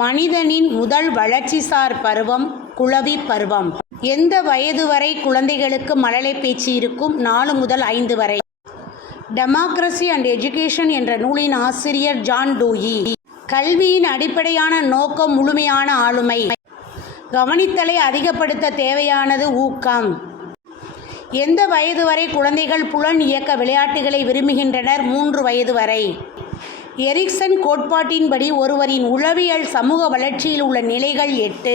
மனிதனின் முதல் வளர்ச்சிசார் பருவம் குழவி பருவம். எந்த வயது வரை குழந்தைகளுக்கு மழலை பேச்சு இருக்கும்? 4 முதல் 5 வரை. டெமோக்ரசி அண்ட் எஜுகேஷன் என்ற நூலின் ஆசிரியர் ஜான் டூயி. கல்வியின் அடிப்படையான நோக்கம் முழுமையான ஆளுமை. கவனித்தலை அதிகப்படுத்த தேவையானது ஊக்கம். எந்த வயது வரை குழந்தைகள் புலன் இயக்க விளையாட்டுகளை விரும்புகின்றனர்? 3 வயது வரை. எரிக்சன் கோட்பாட்டின்படி ஒருவரின் உளவியல் சமூக வளர்ச்சியில் உள்ள நிலைகள் 8.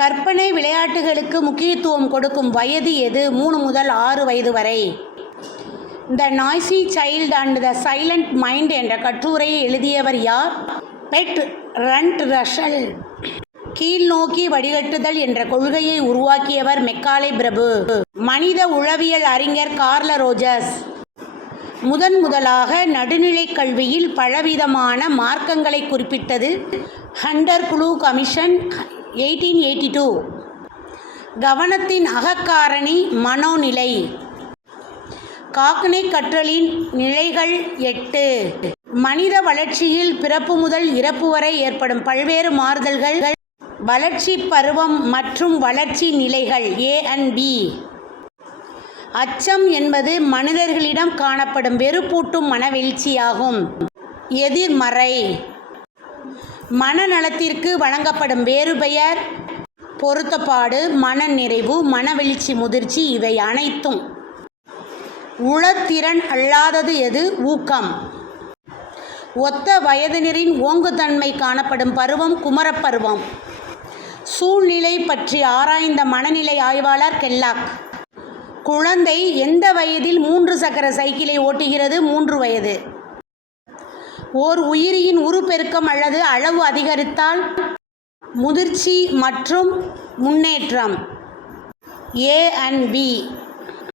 கற்பனை விளையாட்டுகளுக்கு முக்கியத்துவம் கொடுக்கும் வயது எது? 3 முதல் 6 வயது வரை. The noisy child and the silent mind என்ற கட்டுரையை எழுதியவர் யார்? Bertrand Russell. கீழ் நோக்கி வடிகட்டுதல் என்ற கொள்கையை உருவாக்கியவர் மெக்காலே பிரபு. மனித உளவியல் அறிஞர் கார்ல ரோஜர்ஸ். முதலாக நடுநிலை கல்வியில் பலவிதமான மார்க்கங்களை குறிப்பிட்டது ஹண்டர் குழு கமிஷன் 1882. கவனத்தின் அகக்காரணி மனோநிலை. காக்னே கற்றலின் நிலைகள் 8. மனித வளர்ச்சியில் பிறப்பு முதல் இறப்பு வரை ஏற்படும் பல்வேறு மாறுதல்கள். வளர்ச்சி பருவம் மற்றும் வளர்ச்சி நிலைகள் A&B. அச்சம் என்பது மனிதர்களிடம் காணப்படும் வெறுப்பூட்டும் மனவெழுச்சியாகும். எதிர்மறை. மனநலத்திற்கு வழங்கப்படும் வேறு பெயர் பொருத்தப்பாடு, மனநிறைவு, மனவெழுச்சி, முதிர்ச்சி. இவை அனைத்தும். உளத்திறன் அல்லாதது எது? ஊக்கம். ஒத்த வயதினரின் ஓங்குதன்மை காணப்படும் பருவம் குமரப்பருவம். சூழ்நிலை பற்றி ஆராய்ந்த மனநிலை ஆய்வாளர் கெல்லாக். குழந்தை எந்த வயதில் 3 சக்கர சைக்கிளை ஓட்டுகிறது? 3 வயது. ஓர் உயிரியின் உருப்பெருக்கம் அல்லது அளவு அதிகரித்தால் முதிர்ச்சி மற்றும் முன்னேற்றம். A&B.